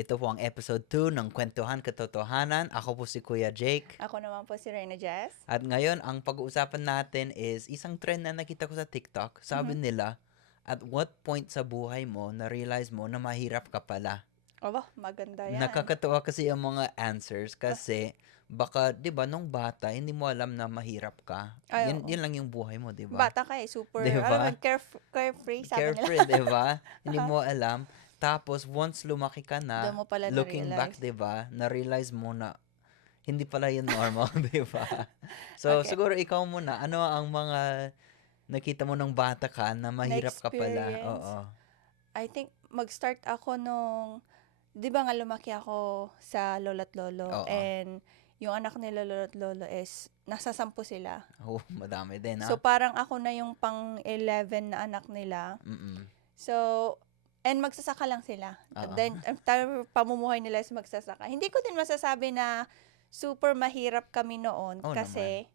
Ito po ang episode 2 ng Kwentuhan Katotohanan. Ako po si Kuya Jake. Ako naman po si Reyna Jess. At ngayon, ang pag-uusapan natin is isang trend na nakita ko sa TikTok. Sabi Mm-hmm. nila, at what point sa buhay mo na-realize mo na mahirap ka pala? Aba, maganda yan. Nakakatawa kasi yung mga answers kasi baka, di ba, nung bata, hindi mo alam na mahirap ka. Ay, Yun, oo. yun lang yung buhay mo, di ba? Bata ka eh, super, Diba? ano, caref- carefree, sabi nila. Carefree, di ba? Hindi mo alam. Tapos, once lumaki ka na, Doon mo pala looking back, na-realize. di ba, na-realize mo na hindi pala yun normal, di ba? So, Okay. siguro ikaw muna, ano ang mga nakita mo nung bata ka na mahirap ka pala? Na-experience. Oo. I think mag-start ako nung, di ba nga lumaki ako sa lolo't lolo Oo. and yung anak nila lolo't lolo is nasa sampu sila. Oh, madami din, ha? So parang ako na yung pang 11 na anak nila. Mm-mm. So, and magsasaka lang sila. Oo. Then, ang tar- pamumuhay nila is magsasaka. Hindi ko din masasabi na super mahirap kami noon Oo kasi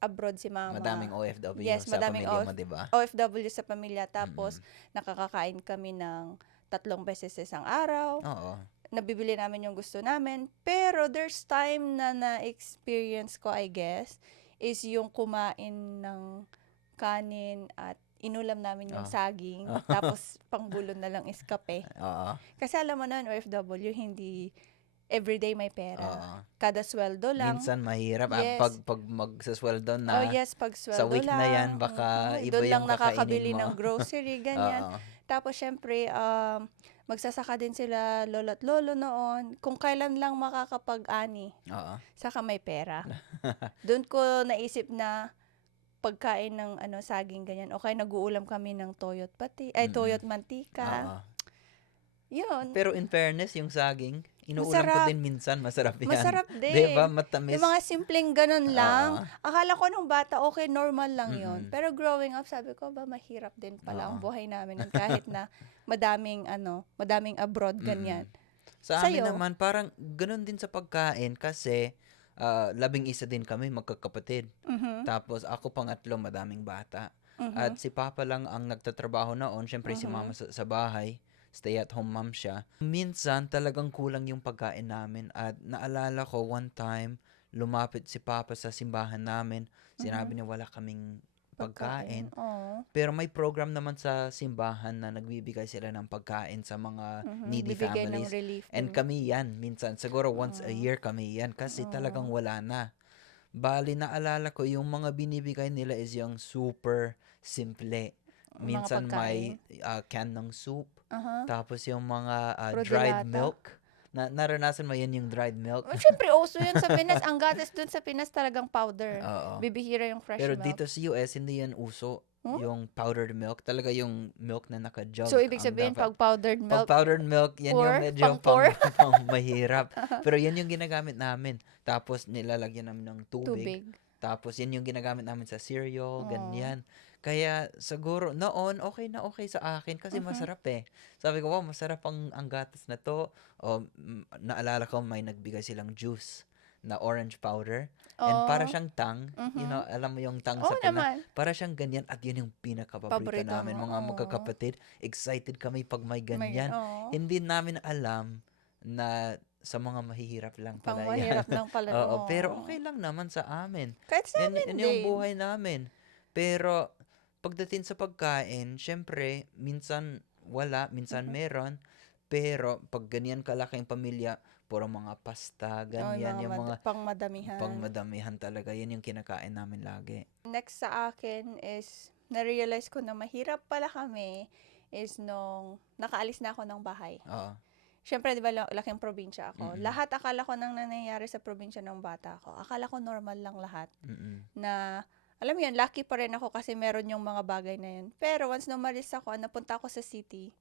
abroad si mama. Madaming OFW Yes, sa madaming pamilya mo, di ba? OFW sa pamilya. Tapos, Mm-mm. nakakakain kami ng tatlong beses sa isang araw. Oo. Nabibili namin yung gusto namin. Pero, there's time na na-experience ko, I guess, is yung kumain ng kanin at inulam namin yung Ah. saging. tapos, pangbulon na lang is kape. Oo. Kasi alam mo na, OFW, hindi everyday may pera. Oo. Kada sweldo lang. Minsan mahirap. ah, Yes. Pag, pag magsasweldo na, oh yes, pag sweldo sa week na lang. yan, baka Mhm. iba Doon yung lang nakakabili mo. ng grocery, ganyan. Oo. Tapos, syempre, um, magsasaka din sila lolo't lolo noon. Kung kailan lang makakapag-ani, Oo. saka may pera. Doon ko naisip na pagkain ng ano saging ganyan. O kaya nag-uulam kami ng toyot pati, ay Mm-mm. toyot mantika. Oo. Yun. Pero in fairness, yung saging, inuulam ko Masarap. din minsan, masarap yan. Masarap din. Diba? Matamis. Yung mga simpleng ganun lang. Oo. Akala ko nung bata, okay, normal lang yun. Mm-mm. Pero growing up, sabi ko, ba, mahirap din pala ang Oo. buhay namin. Kahit na madaming, ano, madaming abroad, ganyan. Sa amin Sa'yo? naman, parang ganun din sa pagkain kasi ah, labing isa din kami, magkakapatid. Mhm. Tapos ako pangatlo, madaming bata. Mhm. At si Papa lang ang nagtatrabaho noon. Siyempre si Mhm. Mama sa, sa bahay. Stay at home mom siya. Minsan talagang kulang yung pagkain namin. At naalala ko one time, lumapit si Papa sa simbahan namin. Sinabi niya wala kaming pagkain. Oo. Pero may program naman sa simbahan na nagbibigay sila ng pagkain sa mga Mhm. needy Bibigay ng families. relief. And kami yan, minsan. Siguro once a Oo. year kami yan kasi Oo. talagang wala na. Bali, naalala ko, yung mga binibigay nila is yung super simple. Minsan may pagkain. ah, can ng soup, Aha. tapos yung mga Puro dried milk. Na, naranasan mo yan yung dried milk? Oh, Siyempre, uso yun sa Pinas. Ang gatas dun sa Pinas talagang powder. Oo. Bibihira yung fresh Pero milk. dito sa US, hindi yan uso. Huh? Yung powdered milk. Talaga yung milk na naka-jug. so, ibig ang sabihin, dapat. pag powdered Pag milk, powdered milk, yan Poor? yung medyo Pang pang, poor? pang mahirap. Pero yan yung ginagamit namin. Tapos nilalagyan namin ng tubig. tubig. Tapos yan yung ginagamit namin sa cereal, ganyan. Kaya siguro noon okay na okay sa akin kasi Mhm. masarap eh. Sabi ko, wow, masarap ang, ang gatas na to. O naalala ko may nagbigay silang juice na orange powder. And para siyang tang, you Mhm. know, alam mo yung tang Oo sa Pinas. naman. Para siyang ganyan at yun yung pinakapaborito Paborito namin mo, mga magkakapatid. Excited kami pag may May- ganyan. oo. Hindi namin alam na sa mga mahihirap lang Pang pala yan. mahirap lang pala. Oo, pero okay lang naman sa amin. Kahit sa Yan, amin yan yung din. buhay namin. Pero, pagdating sa pagkain, syempre, minsan wala, minsan Mhm. meron. Pero, pag ganyan kalaking pamilya, puro mga pasta, ganyan, yung mad- mga pang madamihan. pangmadamihan talaga. Yan yung kinakain namin lagi. Next sa akin is, na-realize ko na mahirap pala kami is nung nakaalis na ako ng bahay. Oo. Siyempre, di ba, la- laking probinsya ako. Mm-mm. Lahat akala ko nang nangyayari sa probinsya ng bata ako. Akala ko normal lang lahat. Mm-mm. Na, alam mo yun, lucky pa rin ako kasi meron yung mga bagay na yun. Pero once na umalis ako, napunta ako sa city,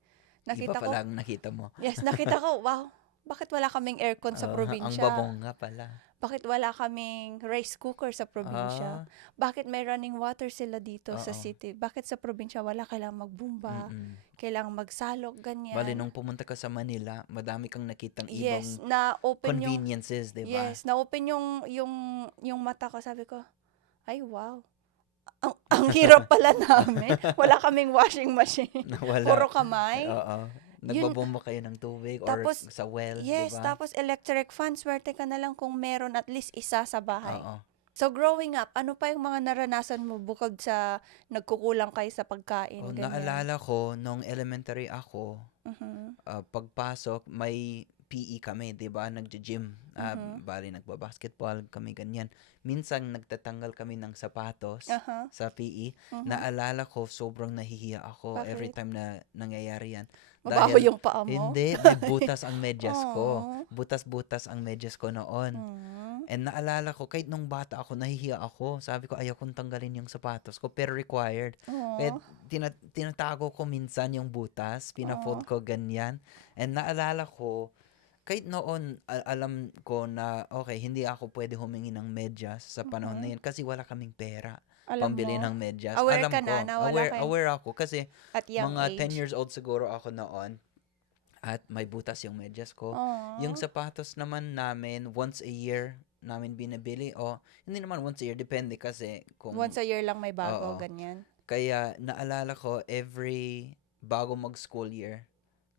nakita Iba ko, pala ang nakita mo. yes, nakita ko, wow, bakit wala kaming aircon sa Oo, probinsya? Ang babong nga pala. Bakit wala kaming rice cooker sa Ah, probinsya? Bakit may running water sila dito sa Oo. city? Bakit sa probinsya wala kailangang magbumba? mm-mm. Kailangang magsalok, ganyan. Bali, nung pumunta ka sa Manila, madami kang nakitang yes, ibang na open conveniences, di ba? Yes, na-open yung, yung, yung mata ko. Sabi ko, ay wow. Ang, ang hirap pala namin. Wala kaming washing machine. Wala. Puro kamay. Oo. Nagbabomba kayo ng tubig or tapos sa well, yes, ba? tapos electric fan, swerte ka na lang kung meron at least isa sa bahay. Oo. So growing up, ano pa yung mga naranasan mo bukod sa nagkukulang kayo sa pagkain, Oh, ganyan? naalala ko nung elementary ako, Mhm. ah, pagpasok may PE kami, 'di ba? Nagji-gym, ah, Mhm. bali nagba-basketball kami ganyan. Minsan nagtatanggal kami ng sapatos Aha. sa PE. Mhm. Naalala ko sobrang nahihiya ako every Bakit? time na nangyayari 'yan. Mabaho Dahil yung paa mo? hindi, butas ang medyas ko. Aw. Butas-butas ang medyas ko noon. Mm. And naalala ko, kahit nung bata ako, nahihiya ako. Sabi ko, ayaw kong tanggalin yung sapatos ko, pero required. Kaya Aw. tina- tinatago ko minsan yung butas, pinafold Aw. ko ganyan. And naalala ko, kahit noon, a- alam ko na, okay, hindi ako pwede humingi ng medyas sa panahon na Mhm. yun kasi wala kaming pera Alam pambili mo, ng medyas. aware alam ka ko, na na wala aware, kayong aware ako kasi at mga 10 age. years old siguro ako noon at may butas yung medyas ko. Yung Aw. sapatos naman namin, once a year namin binibili o hindi naman once a year, depende kasi kung Once a year lang may bago, Oo. ganyan. kaya naalala ko every bago mag school year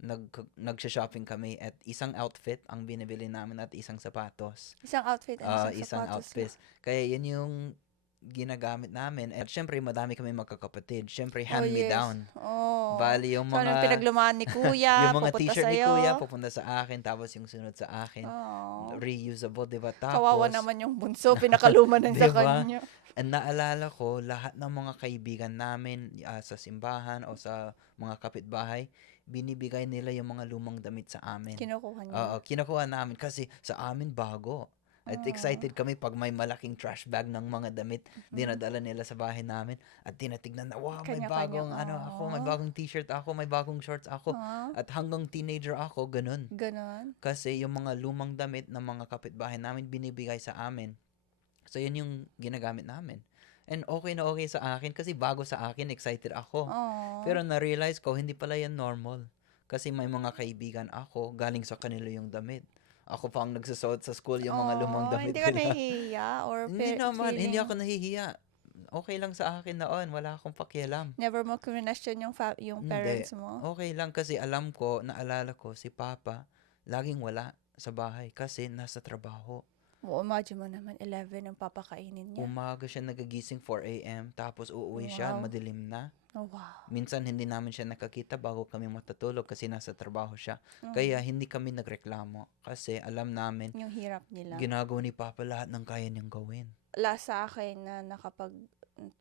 nag nagsha-shopping kami at isang outfit ang binibili namin at isang sapatos. Isang outfit and Ah, isang isang sapatos outfit. Kaya yun yung ginagamit namin. At syempre, madami kami magkakapatid. Syempre, Oh, hand me yes. down. Oh. Bali yung So, ano mga pinaglumaan ni kuya, yung mga t-shirt ni kuya pupunta sa akin tapos yung sunod sa akin. Oh. Reusable, 'di ba? Kawawa Tapos naman yung bunso, pinakaluma ng sa Diba? kanya. And naalala ko, lahat ng mga kaibigan namin ah, sa simbahan o sa mga kapitbahay, binibigay nila yung mga lumang damit sa amin. Kinukuha niya. Oo, kinukuha namin kasi sa amin bago. At Oo. excited kami pag may malaking trash bag ng mga damit, Mhm. dinadala nila sa bahay namin at tinatignan na, wow, may Kanya-kanya. bagong ano ako, may Oo. bagong t-shirt ako, may bagong shorts ako. Ah, At hanggang teenager ako, ganun. ganon. Kasi yung mga lumang damit ng mga kapitbahay namin binibigay sa amin. So yun yung ginagamit namin. And okay na okay sa akin kasi bago sa akin, excited ako. Oh. Pero na-realize ko, hindi pala yan normal. Kasi may mga kaibigan ako, galing sa kanila yung damit. Ako pa ang nagsusuot sa school yung mga lumang damit Hindi ka nila. nahihiya or hindi naman, hindi feeling- ako nahihiya. Okay lang sa akin noon, wala akong pakialam. Never mo question yung, fa- yung Hindi. parents mo? Okay lang kasi alam ko, naalala ko, si Papa, laging wala sa bahay kasi nasa trabaho. Oo, imagine mo naman, 11 ang papakainin niya. Umaga siya nagagising 4 a.m. tapos uuwi siya, Wow. madilim na. Oh, wow. Minsan hindi namin siya nakakita bago kami matutulog kasi nasa trabaho siya. Mm. Kaya hindi kami nagreklamo kasi alam namin yung hirap nila. ginagawa ni Papa lahat ng kaya niyang gawin. Last sa akin na nakapag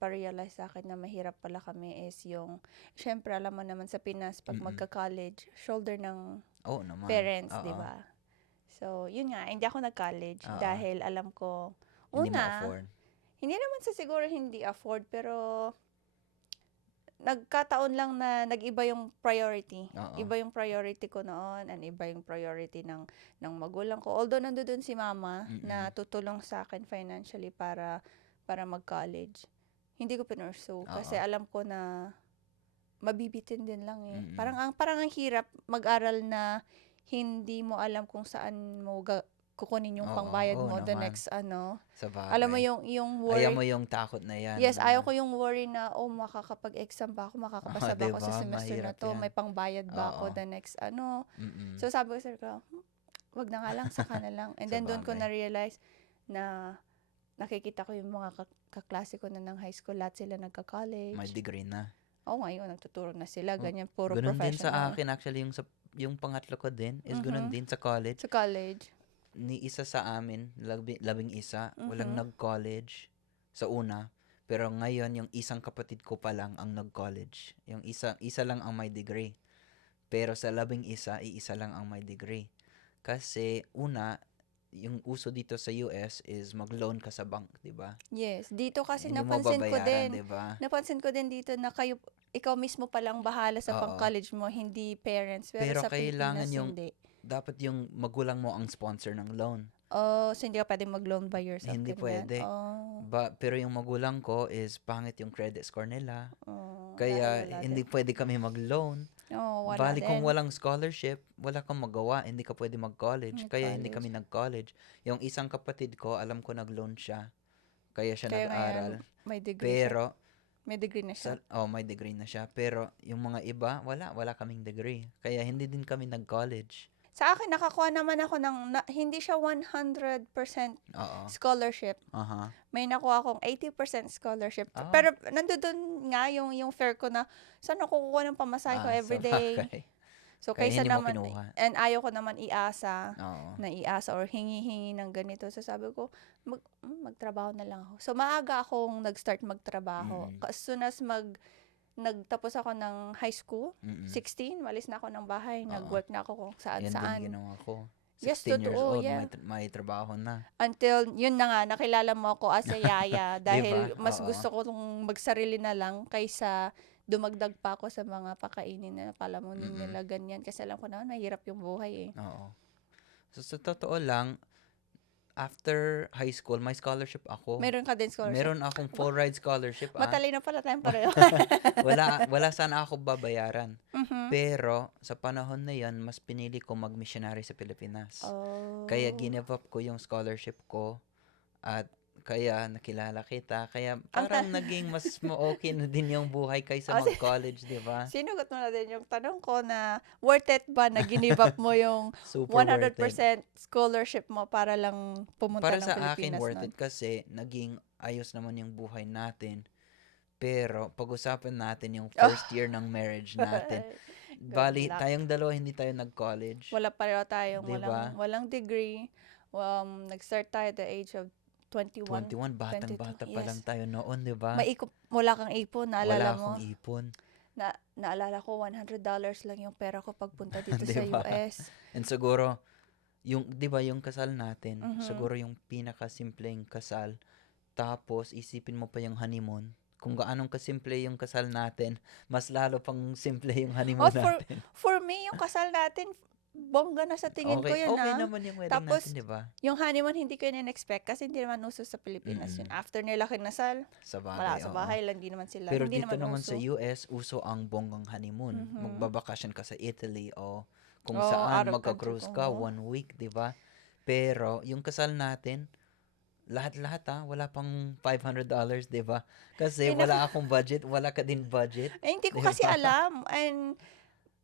pa-realize sa akin na mahirap pala kami is yung, syempre alam mo naman sa Pinas, pag Mm-mm. magka-college, shoulder ng Oo naman. parents, di ba? So, yun nga, hindi ako nag-college Oo. dahil alam ko, Hindi una, ma-afford. hindi naman sa siguro hindi afford, pero nagkataon lang na nag-iba yung priority. Oo. Iba yung priority ko noon and iba yung priority ng ng magulang ko. Although nandoon si mama na Mm-mm. tutulong sa akin financially para para mag-college. Hindi ko pinursue kasi alam ko na mabibitin din lang eh. Mm-mm. Parang ang parang ang hirap mag-aral na hindi mo alam kung saan mo ga- kukunin yung Oo, pangbayad oo mo the naman. next ano. Sa bagay. Alam mo yung yung worry. Ayaw mo yung takot na yan. Yes, na- ayaw ko yung worry na, oh, makakapag-exam ba ako, makakapasa ba ako sa semester na to, yan. may pangbayad ba ako Oo. the next ano. Mm-mm. So sabi ko sarili ko, "Hmm, wag na nga lang, saka na lang. And then doon ko bagay. na-realize na nakikita ko yung mga ka- kaklase ko na ng high school, lahat sila nagka-college. may degree na. Oo, ngayon, nagtuturo na sila, Oh, ganyan, puro Ganun din professional. sa akin actually yung sa yung pangatlo ko din is ganun Mhm. din sa college. Sa college. Ni isa sa amin, labi, labing isa, walang Mhm. nag-college sa una. Pero ngayon yung isang kapatid ko pa lang ang nag-college. Yung isa isa lang ang may degree. Pero sa labing isa, iisa lang ang may degree. Kasi una, yung uso dito sa US is mag-loan ka sa bank, 'di ba? Yes. Dito kasi Hindi napansin ko din, 'di ba? napansin ko din dito na kayo, ikaw mismo palang bahala sa Oo. pang-college mo, hindi parents. Pero, Pero sa kailangan Pilipinas, yung- hindi. Dapat yung magulang mo ang sponsor ng loan. Oh, so hindi ka pwedeng mag-loan by yourself. Hindi ganyan? pwede. Oh, Ba, pero yung magulang ko is pangit yung credit score nila. oh, Kaya dahil wala hindi pwede kami mag-loan. Oh, wala Bali kung din. walang scholarship, wala kang magawa, hindi ka pwede mag-college. Kaya hindi Mag-college. kami nag-college. Yung isang kapatid ko, alam ko nag-loan siya. Kaya siya Kaya nag-aral. may degree siya. Pero May degree na siya. Sa, oh, may degree na siya. Pero yung mga iba, wala. Wala kaming degree. Kaya hindi din kami nag-college. Sa akin, nakakuha naman ako ng, na- hindi siya 100% Oo. scholarship. Aha. May nakuha akong 80% scholarship. Ah. Pero nandoon nga yung, yung fare ko na, saan ako kukuha ng pamasahe ko Ah, everyday? sabagay. So, Kaya kaysa hindi mo naman, kinuha. and ayaw ko naman iasa, Oo. na iasa or hingi-hingi ng ganito. So, sabi ko, mag, mm, magtrabaho na lang ako. So, maaga akong nag-start magtrabaho. Mm. As soon as mag, nagtapos ako ng high school, Mm-mm. 16, walis na ako ng bahay, Oo. nag-work na ako kung Yan saan-saan. din ginawa ko. 16 Yes, years totoo, old, yeah. may, tra- may trabaho na. Until, yun na nga, nakilala mo ako as a yaya dahil Diba? mas Oo. gusto ko nung magsarili na lang kaysa dumagdag pa ako sa mga pakainin na palamunin Mm-mm. nila ganyan. Kasi alam ko naman, mahirap yung buhay eh. Oo. So, sa totoo lang, after high school, may scholarship ako. Meron ka din scholarship. Meron akong full ride scholarship. ah. Matalino pala tayong pareho. wala, wala sana ako babayaran. Mhm. Pero, sa panahon na yan, mas pinili ko mag-missionary sa Pilipinas. Oh. Kaya give up ko yung scholarship ko at kaya nakilala kita. Kaya parang naging mas ma-okay na din yung buhay kaysa Oh, mag-college, di ba? Sinugot mo na din yung tanong ko na worth it ba na ginive up mo yung Super worth it. 100% scholarship mo para lang pumunta Para ng sa akin, Pilipinas worth it kasi naging ayos naman yung buhay natin. Pero, pag-usapan natin yung first year ng marriage natin. Bali, luck. tayong dalawa hindi tayo nag-college. Wala pareho tayong Diba? walang, walang degree. Um, nag-start tayo at the age of 21. 21, batang-bata pa yes. lang tayo noon, di ba? May ikop, wala kang ipon, Wala naalala mo? akong ipon. Na, naalala ko, $100 lang yung pera ko pagpunta dito sa Diba? US. And siguro, yung, di ba, yung kasal natin, Mhm. siguro yung pinakasimpleng kasal, tapos isipin mo pa yung honeymoon. Kung gaanong kasimple yung kasal natin, mas lalo pang simple yung honeymoon Oh, for- natin. For me, yung kasal natin, bongga na sa tingin okay, ko yun okay ah. naman yung wedding Tapos, natin, di ba? Yung honeymoon, hindi ko yun expect kasi hindi naman uso sa Pilipinas yun. Mm-mm. After nila kinasal, Sa bagay, wala sa oo. bahay lang, hindi naman sila. Pero hindi dito naman, uso. sa US, uso ang bonggang honeymoon. Mhm. Magbabakasyon ka sa Italy o kung Oo, out saan magka-cruise ka, oo. one week, di ba? Pero, yung kasal natin, lahat-lahat ha, wala pang $500, di ba? Kasi wala akong budget, wala ka din budget. Eh, hindi ko Di kasi alam. And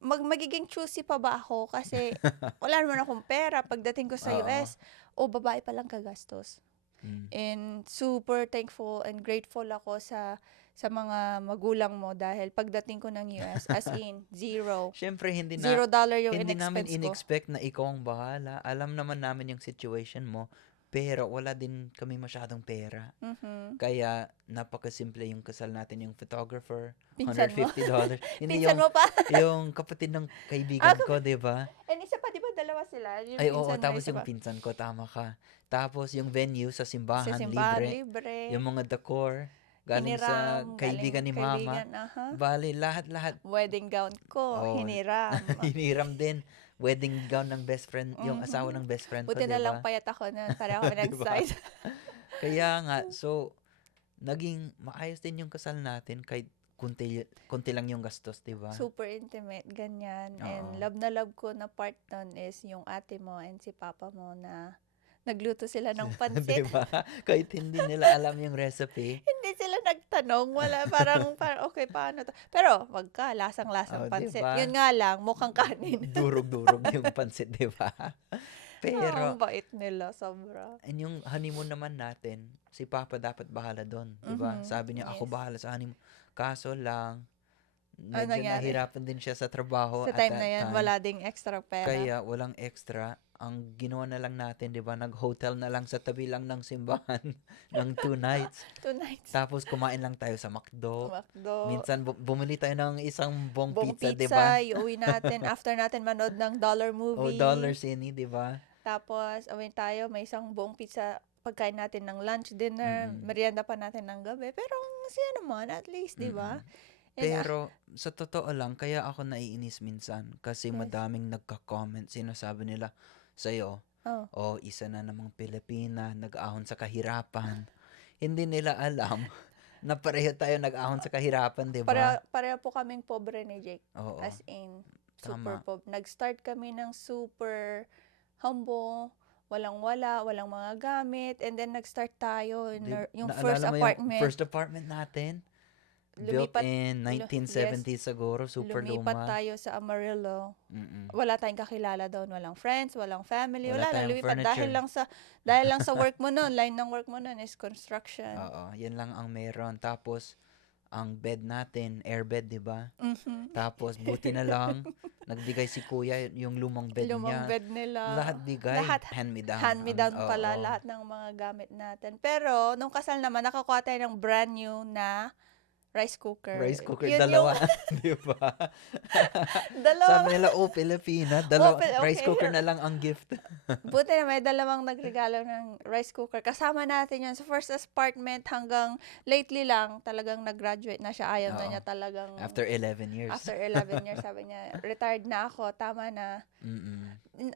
mag magiging choosy pa ba ako kasi wala naman akong pera pagdating ko sa Oo. US. O babae pa lang kagastos. Mm. And super thankful and grateful ako sa sa mga magulang mo dahil pagdating ko ng US, as in, zero. Siyempre, hindi na, Zero dollar yung hindi namin in-expense ko. in-expect na ikaw ang bahala. Alam naman namin yung situation mo, pero wala din kami masyadong pera. Mhm. Kaya, napakasimple yung kasal natin, yung photographer, Pinsan mo. $150. hindi Pinsan yung, mo pa. yung kapatid ng kaibigan Ah, ko, di ba? And isa pa, di ba, dalawa sila? Yung Ay, oo, tapos yung pinsan ko, tama ka. Tapos yung venue sa simbahan, Sa simbahan, libre. libre. Yung mga decor, galing sa Hiniram, kaibigan galing ni mama. kaibigan, aha. Bali, lahat-lahat. Wedding gown ko, Oo. hiniram. Hiniram din. Wedding gown ng best friend, yung Mhm. asawa ng best friend ko, Buti na lang payat ako na para ako nag-size. Kaya nga, so, naging maayos din yung kasal natin kahit kunti, kunti lang yung gastos, di ba? Super intimate, ganyan. And Oo. love na love ko na part nun is yung ate mo and si papa mo na nagluto sila ng di pansit. ba? Kahit hindi nila alam yung recipe. Hindi sila nagtanong. Wala, parang, parang okay, paano to? Pero, wag ka, lasang-lasang Oh, pansit. diba? Yun nga lang, mukhang kanin. Durog-durog yung pansit, di ba? Pero, Ang bait nila, sobra. And yung honeymoon naman natin, si Papa dapat bahala doon, 'di ba? Mhm, Sabi niya ako yes. bahala sa honeymoon. Kaso lang Ano medyo nangyari? nahirapan din siya sa trabaho Sa at time that na yan, time. wala ding extra pera. Kaya walang extra. Ang ginawa na lang natin, 'di ba? Nag-hotel na lang sa tabi lang ng simbahan ng two nights. Two nights. Tapos kumain lang tayo sa McDo. Macdo. Minsan bu- bumili tayo ng isang buong, buong pizza, pizza, 'di ba? iuwi natin after natin manood ng dollar O movie. dollar sini, 'di ba? Tapos, awin tayo, may isang buong pizza pagkain natin ng lunch, dinner, Mm-mm. merienda pa natin ng gabi. Pero, siya naman, at least, di ba? Mm-mm. And, ah, Pero sa totoo lang, kaya ako naiinis minsan kasi Yes. madaming nagka-comment, sinasabi nila sa'yo, Oh. oh, isa na namang Pilipina, nag-ahon sa kahirapan. Hindi nila alam na pareho tayo nag-ahon sa kahirapan, di ba? pareho po kaming pobre ni Jake. Oo. As in, super Tama. pobre. Nag-start kami ng super humble, walang-wala, walang mga gamit, and then nag-start tayo in Di- our- yung first apartment. Yung first apartment natin? Built lumipat, in lu- 1970 siguro, super lumipat luma. tayo sa Amarillo. Mm-mm. Wala tayong kakilala doon, walang friends, walang family, Wala wala, lang lumipat dahil furniture. lang sa dahil lang sa work mo noon, line ng work mo noon is construction. Oo, yan lang ang meron. Tapos, ang bed natin, airbed, di ba? Mhm. Tapos, buti na lang, nagbigay si kuya yung lumang bed Lumang niya. bed nila. Lahat bigay. Lahat hand-me-down. hand-me-down Ang- pala oo. lahat ng mga gamit natin. Pero, nung kasal naman, nakakuha tayo ng brand new na rice cooker. Rice cooker, Yun dalawa. Yung, di ba? dalawa. Sabi nila, oh, Pilipina, dalawa, Oh, Pil- rice okay. cooker na lang ang gift. Buti na may dalawang nagregalo ng rice cooker. Kasama natin yun sa first apartment hanggang lately lang talagang nag-graduate na siya. Ayaw na Oo. niya talagang After 11 years. after 11 years sabi niya, retired na ako, tama na. Mm-mm.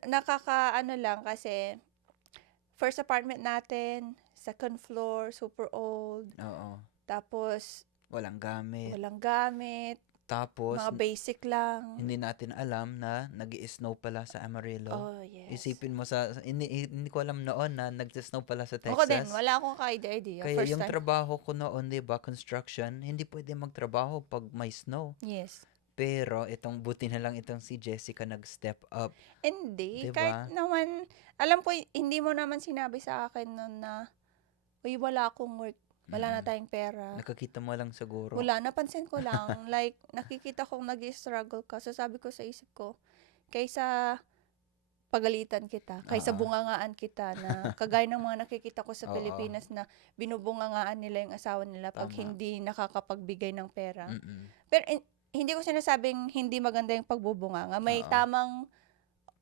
Nakaka ano lang kasi first apartment natin, second floor, super old. Oo. Tapos Walang gamit. walang gamit, Tapos, mga basic lang. hindi natin alam na nag snow pala sa Amarillo. Oh, yes. Isipin mo sa, hindi, hindi ko alam noon na nag-snow pala sa Texas. Ako din, wala akong ka-idea. Kaya First yung time. trabaho ko noon, di ba, construction, hindi pwede magtrabaho pag may snow. yes. Pero itong buti na lang itong si Jessica nag-step up. Hindi. Diba? Kahit naman, alam ko, hindi mo naman sinabi sa akin noon na, uy, wala akong work. Wala na Mm. tayong pera. Nakakita mo lang siguro. Wala, napansin ko lang. like, nakikita kong nag struggle ka. So, sabi ko sa isip ko, kaysa pagalitan kita, kaysa Oo. bungangaan kita na kagaya ng mga nakikita ko sa Oo. Pilipinas na binubungangaan nila yung asawa nila pag Tama. hindi nakakapagbigay ng pera. Mm-mm. Pero in- hindi ko sinasabing hindi maganda yung pagbubunganga. May Oo. tamang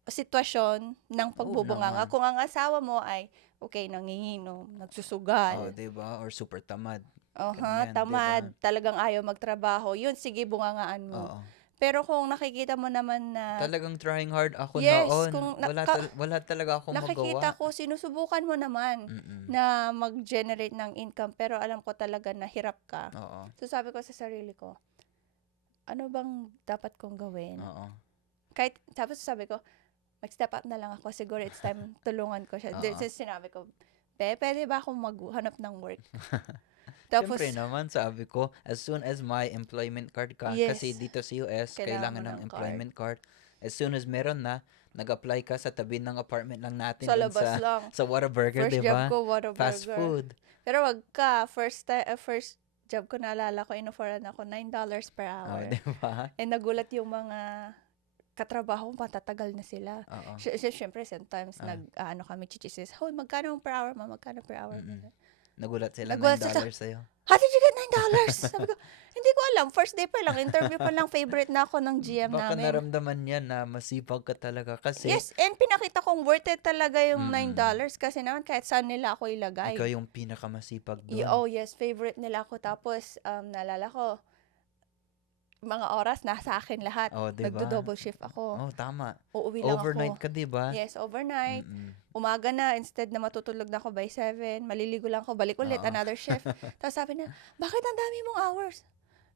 sitwasyon ng pagbubunganga. naman. Kung ang asawa mo ay, okay, nanginginom, Oh, nagsusugal, di ba? Or super tamad. oh, ganyan, tamad, diba? talagang ayaw magtrabaho, yun, sige, bungangaan mo. Oo. Pero kung nakikita mo naman na, Talagang trying hard ako Yes, noon. kung wala, naka- tal- wala talaga akong nakikita magawa. ko, sinusubukan mo naman Mm-mm. na mag-generate ng income, pero alam ko talaga na hirap ka. Oo. So sabi ko sa sarili ko, ano bang dapat kong gawin? Oo. kahit, tapos sabi ko, mag-step up na lang ako. Siguro it's time tulungan ko siya. Oo. Then, sinabi ko, Pe, pwede ba akong maghanap ng work? tapos, Siyempre naman, sabi ko, as soon as my employment card ka, Yes. kasi dito sa US, Kailangan kailangan, ng ng employment card. As soon as meron na, nag-apply ka sa tabi ng apartment lang natin sa labas sa, lang. sa Whataburger, First di job ba? ko, Whataburger. Fast food. Pero wag ka, first, ti- uh, first job ko naalala ko, inoforan ako $9 per Oh, hour. di ba? And nagulat yung mga katrabaho ko, matatagal na sila. Oo. Sy- sy- Siyempre, sometimes Ah. nag, ah, ano kami, chichisis, hoy, magkano per hour, ma? Magkano per hour? Mm-mm. Nagulat sila Nagulat ng sila. dollars sa'yo. How did you get $9? Sabi ko, hindi ko alam. First day pa lang, interview pa lang, favorite na ako ng GM Baka namin. naramdaman niya na masipag ka talaga. Kasi Yes, and pinakita kong worth it talaga yung Mm. $9 kasi naman kahit saan nila ako ilagay. ikaw yung pinakamasipag Y- doon. oh yes, favorite nila ako. Tapos, um, naalala ko, mga oras nasa akin lahat. Oh, di ba? Nagdo-double shift ako. Oh, tama. Uuwi lang Overnight ako. ka, di ba? Yes, overnight. Mm-mm. Umaga na, instead na matutulog na ako by 7, maliligo lang ako, balik ulit, Oo. another shift. Tapos sabi niya, bakit ang dami mong hours?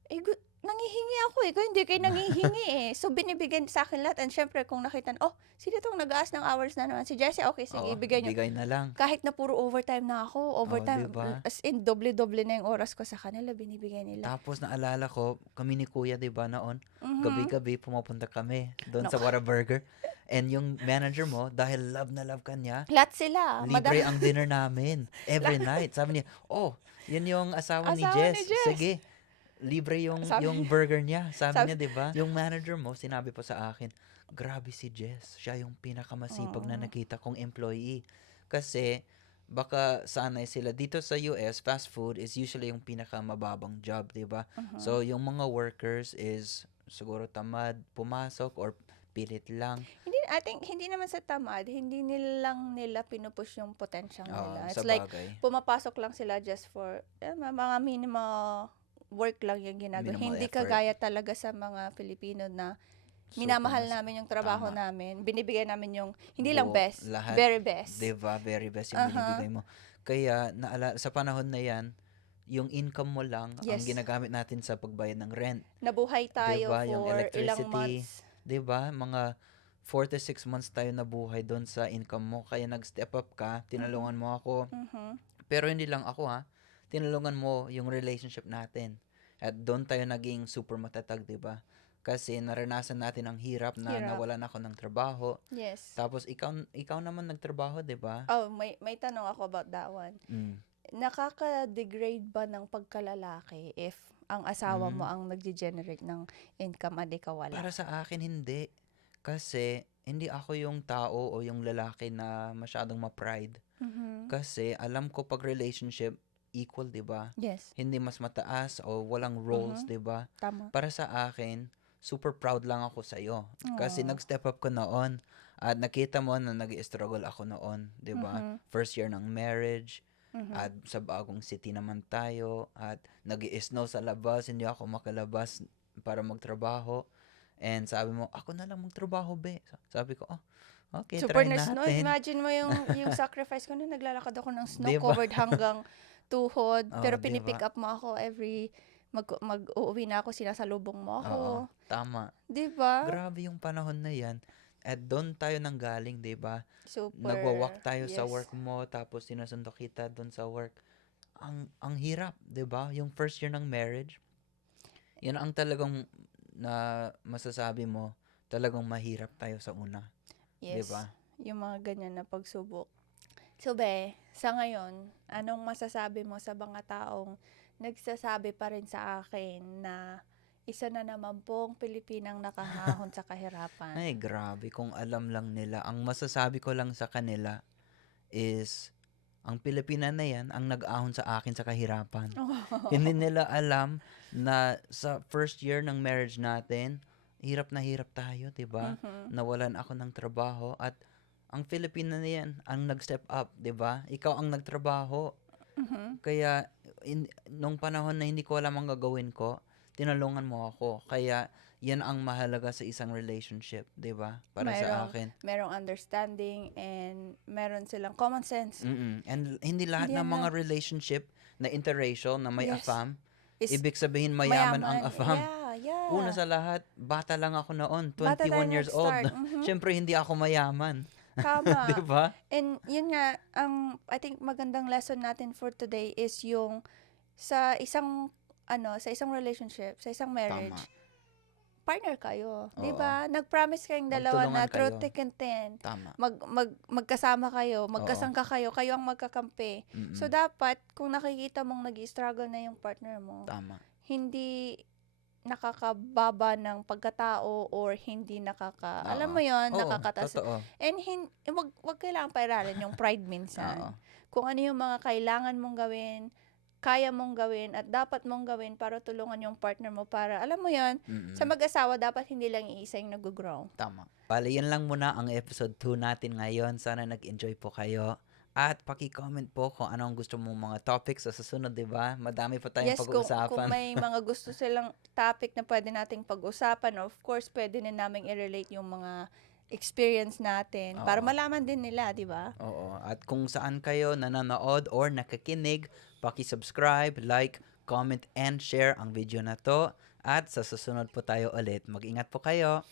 Eh, gu- nangihingi ako eh. Kaya hindi kayo nangihingi eh. So, binibigyan sa akin lahat. And syempre, kung nakita, oh, sino itong nag-aas ng hours na naman? Si Jessie, okay, sige, Oo, ibigay niyo. Bigay na lang. Kahit na puro overtime na ako, overtime, diba? as in, doble-doble na yung oras ko sa kanila, binibigay nila. Tapos naalala ko, kami ni Kuya, di ba, noon, Mhm. gabi-gabi pumupunta kami doon No. sa Whataburger. And yung manager mo, dahil love na love ka niya, Lahat sila. libre Madam- ang dinner namin every night. Sabi niya, oh, yun yung asawa, ni, Asawa Jess. ni Jess. Sige, libre yung Sabi yung burger niya. Sabi, Sabi- niya, di ba? Yung manager mo, sinabi pa sa akin, grabe si Jess. Siya yung pinakamasipag na Oo. nakita kong employee. Kasi, baka sanay sila. Dito sa US, fast food is usually yung pinakamababang job, di ba? Mhm. So, yung mga workers is siguro tamad, pumasok, or pilit lang. Hindi, I think, hindi naman sa tamad, hindi nilang nila pinupush yung potential Oo, nila. It's like, bagay. pumapasok lang sila just for eh, mga minimal work lang yung ginagawa. Minimal Hindi effort. kagaya talaga sa mga Filipino na Super minamahal mas- namin yung trabaho tama. namin. Binibigay namin yung, hindi lang best, lahat. very best. Diba? Very best yung Aha. binibigay mo. Kaya, naala, sa panahon na yan, yung income mo lang ang Yes. ginagamit natin sa pagbayad ng rent. Nabuhay tayo Diba? Yung for ilang electricity, months. 'Di ba? Mga 4 to 6 months tayo nabuhay doon sa income mo. Kaya nag-step up ka, tinulungan mo ako. Mhm. Pero hindi lang ako ha. Tinulungan mo yung relationship natin. At doon tayo naging super matatag, 'di ba? Kasi naranasan natin ang hirap na Hirap. nawalan ako ng trabaho. Yes. Tapos ikaw ikaw naman nagtrabaho, 'di ba? Oh, may may tanong ako about that one. Mm. Nakaka-degrade ba ng pagkalalaki if ang asawa mo Mm. ang nagge-generate ng income at ikaw wala? Para sa akin hindi. Kasi hindi ako yung tao o yung lalaki na masyadong ma-pride. Mhm. Kasi alam ko pag relationship equal, 'di ba? Yes, Hindi mas mataas o walang roles, Mhm. 'di ba? Para sa akin, super proud lang ako sa iyo. Kasi nag-step up ka noon at nakita mo na nag-struggle ako noon, 'di ba? Mhm. First year ng marriage Mhm. at sa bagong city naman tayo at nag snow sa labas, hindi ako makalabas para magtrabaho. And sabi mo, ako na lang magtrabaho, be. Sabi ko, oh, okay, Super try na snow. natin. Imagine mo yung, yung sacrifice ko na naglalakad ako ng snow Diba? covered hanggang tuhod. Oh, pero diba? pinipick up mo ako every mag mag-uuwi na ako, sinasalubong mo ako. Oo, tama. Di ba? Grabe yung panahon na yan. At doon tayo nanggaling, 'di ba? Super. Nagwa-walk tayo sa yes. work mo tapos sinusundo kita doon sa work. Ang ang hirap, 'di ba? Yung first year ng marriage. Yan ang talagang na masasabi mo, talagang mahirap tayo sa una, 'di Yes. ba? Yung mga ganyan na pagsubok. So, be, sa ngayon, anong masasabi mo sa mga taong nagsasabi pa rin sa akin na isa na naman pong Pilipinang nakahahon sa kahirapan? Ay, grabe kung alam lang nila. Ang masasabi ko lang sa kanila is ang Pilipina na yan ang nag-ahon sa akin sa kahirapan. Hindi nila alam na sa first year ng marriage natin, hirap na hirap tayo, 'di ba? Mhm. Nawalan ako ng trabaho at ang Filipina na yan ang nag-step up, 'di ba? Ikaw ang nagtrabaho. Mhm. Kaya in, nung panahon na hindi ko alam ang gagawin ko, tinulungan mo ako. Kaya yan ang mahalaga sa isang relationship, 'di ba? Para sa Mayroong- akin. merong understanding and meron silang common sense. Mm-mm. And hindi lahat Hindi ng mga relationship na interracial na may Yes. afam, Is ibig sabihin mayaman, ang afam. Yeah, yeah. Una sa lahat, bata lang ako noon, 21 Bata tayo years old. Mhm. Siyempre hindi ako mayaman, Tama. 'di ba? And yun nga, ang I think magandang lesson natin for today is yung sa isang ano, sa isang relationship, sa isang marriage, partner kayo, 'di ba? Nag-promise kayong dalawa na through kayo. thick and thin. Tama. Mag, mag magkasama kayo, magkasangka kayo, kayo ang magkakampi. Mm-mm. So dapat kung nakikita mong nag-struggle na yung partner mo, Tama. hindi nakakababa ng pagkatao or hindi nakaka alam Oo. mo yon Oo, totoo. and hin, wag, wag kailangan pairalin yung pride minsan Oo. kung ano yung mga kailangan mong gawin kaya mong gawin at dapat mong gawin para tulungan yung partner mo para alam mo yon Mm-mm. sa mag-asawa dapat hindi lang iisa yung nag-grow Tama. Bali, yan lang muna ang episode 2 natin ngayon. Sana nag-enjoy po kayo. At paki-comment po kung ano ang gusto mong mga topics sa susunod, di ba? Madami pa tayong yes kung, pag-uusapan. kung may mga gusto silang topic na pwede nating pag-usapan of course pwede din namin i-relate yung mga experience natin para Oo. malaman din nila di ba Oo. At kung saan kayo nanonood or nakikinig, paki-subscribe, like, comment, and share ang video na to. At sa susunod po tayo ulit. Mag-ingat po kayo.